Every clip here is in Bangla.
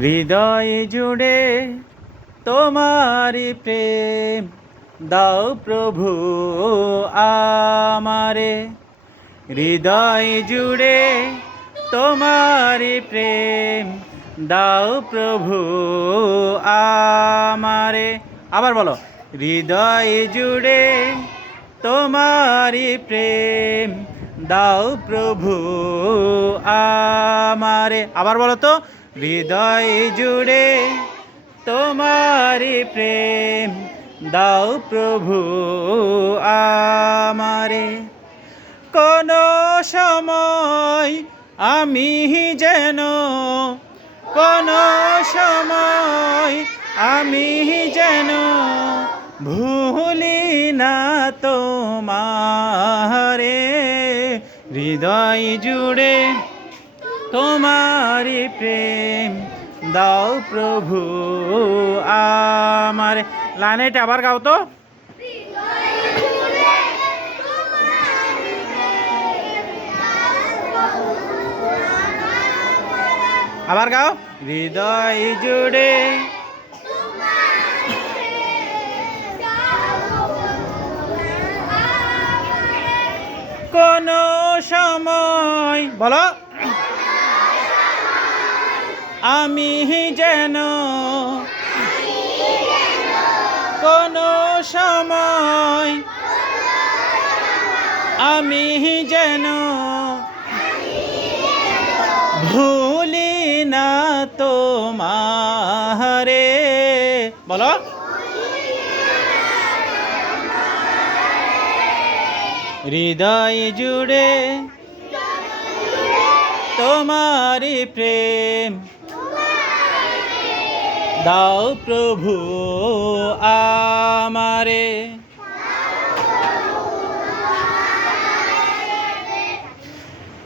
হৃদয় জুড়ে তোমারি প্রেম দাও প্রভু আমারে। হৃদয় জুড়ে তোমারি প্রেম দাও প্রভু আমারে। আবার বলো, হৃদয় জুড়ে তোমারি প্রেম দাও প্রভু আমারে। আবার বলো তো, হৃদয় জুড়ে তোমারি প্রেম দাও প্রভু আমারে। কোন সময় আমি যেন, কোন সময় আমি যেন ভুলি না তোমারে। হৃদয় জুড়ে তোমারি প্রেম দাও প্রভু আমারে। লাইনটা আবার গাও তো। আবার গাও, হৃদয় জুড়ে কোন সময়, বলো, আমি যেন, কোন সময় আমি যেন ভুলি না তোমারে। বলো, হৃদয় জুড়ে তোমারি প্রেম দাও প্রভু আমারে।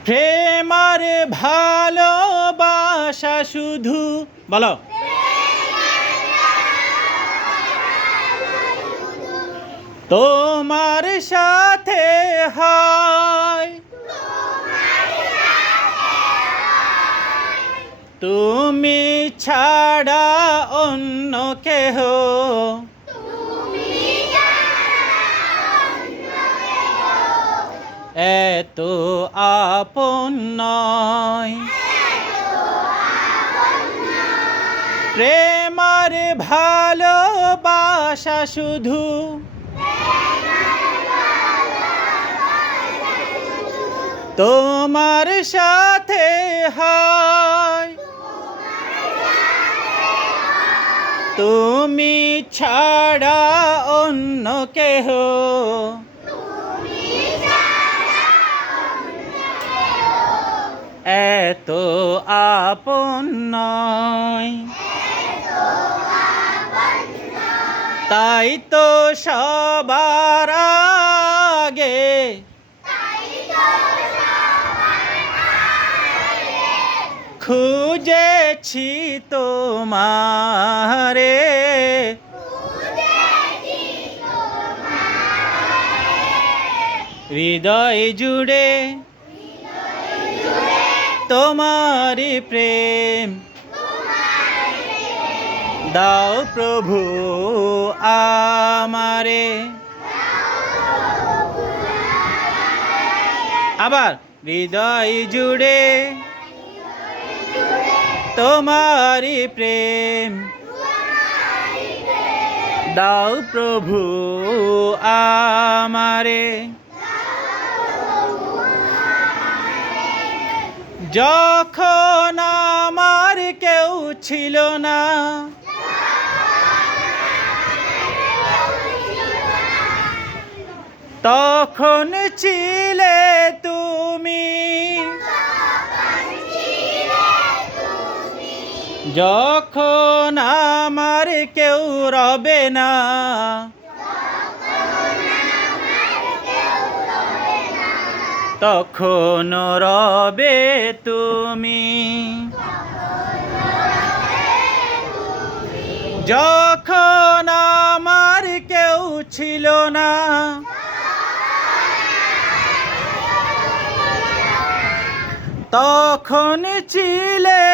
প্রেম আর ভালোবাসা শুধু, বলো, তোমার সাথে হয়, তুমি ছাড়া অন্য কেহ এত আপন নয়। প্রেম আর ভালোবাসা শুধু তোমার সাথে হয়, তুমি ছাড়া অন্য কেহ এত আপন নয়। তাই তো সবার আগে খুঁজেছি তোমারে। হৃদয় জুড়ে তোমারি প্রেম দাও প্রভু আমারে। আবার, হৃদয় জুড়ে তোমারি প্রেম দাও প্রভু আমারে। যখন আমার কেউ ছিল না, তখন ছিলে তুমি, যখন আমার কেউ রবে না, তখন রবে তুমি। যখন আমার কেউ ছিল না, তখন ছিলে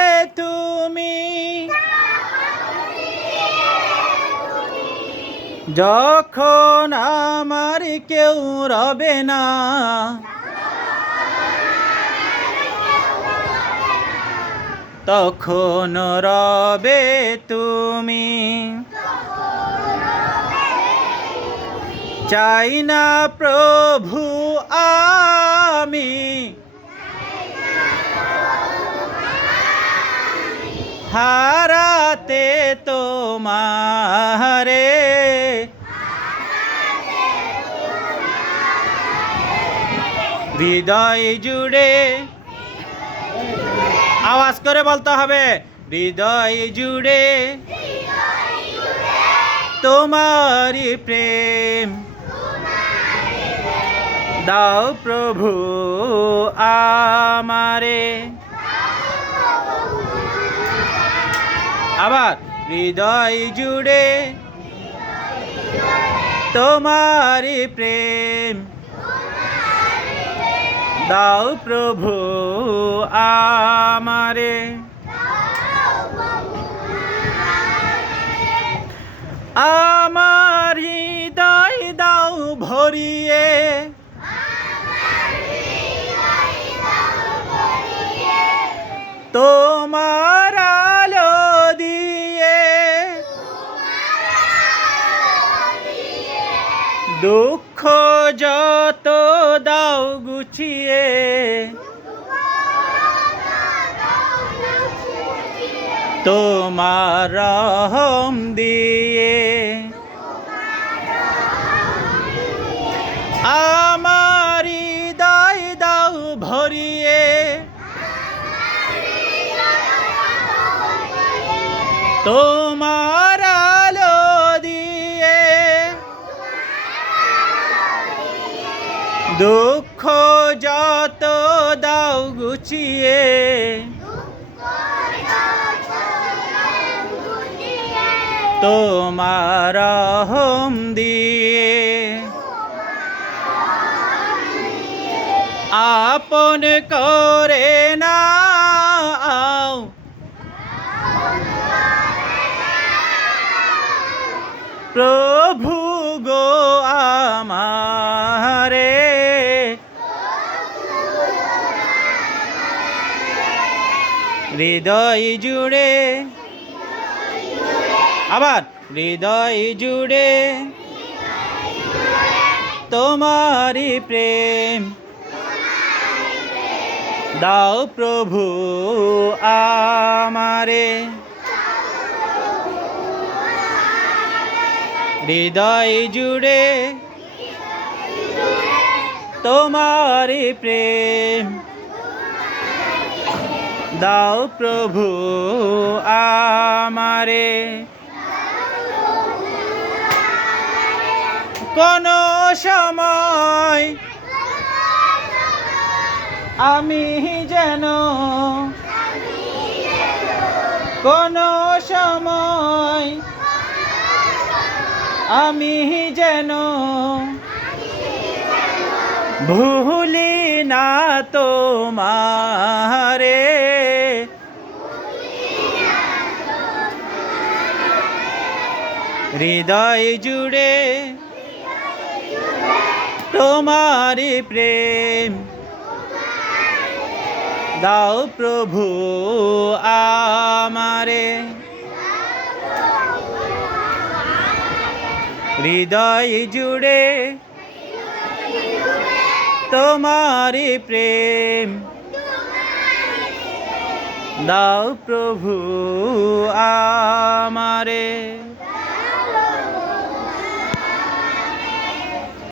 তুমি, যখন আমার কেউ রবে না, তখন রবে তুমি। চাই না প্রভু আমি হারাতে তোমারে, হৃদয় জুড়ে, আওয়াজ করে বলতে হবে, হৃদয় জুড়ে তোমারি প্রেম দাও প্রভু আমারে। আবার হৃদয় জুড়ে তোমারি প্রেম দাও প্রভু আমারে। আমার হৃদয় দাও ভরিয়ে, তোমার আলো দিয়ে, দুঃখ যত দাও গুছিয়ে, তোমার রহম দিয়ে। আমার হৃদয় দাও ভরিয়ে, তোমার আলো দিয়ে, দুঃখ যত দাও গুছিয়ে, তোমার রহম দিয়ে। আপন করে নাও প্রভু গো আমারে, হৃদয় জুড়ে, আবার হৃদয় জুড়ে তোমারি প্রেম দাও প্রভু আমারে, হৃদয় জুড়ে তোমারি প্রেম দাও প্রভু আমারে। কোন সময় আমি যেন, কোন সময় আমি যেন ভুলি না তোমারে, হৃদয় জুড়ে তোমারি প্রেম দাও প্রভু আমারে, হৃদয় জুড়ে তোমারি প্রেম দাও প্রভু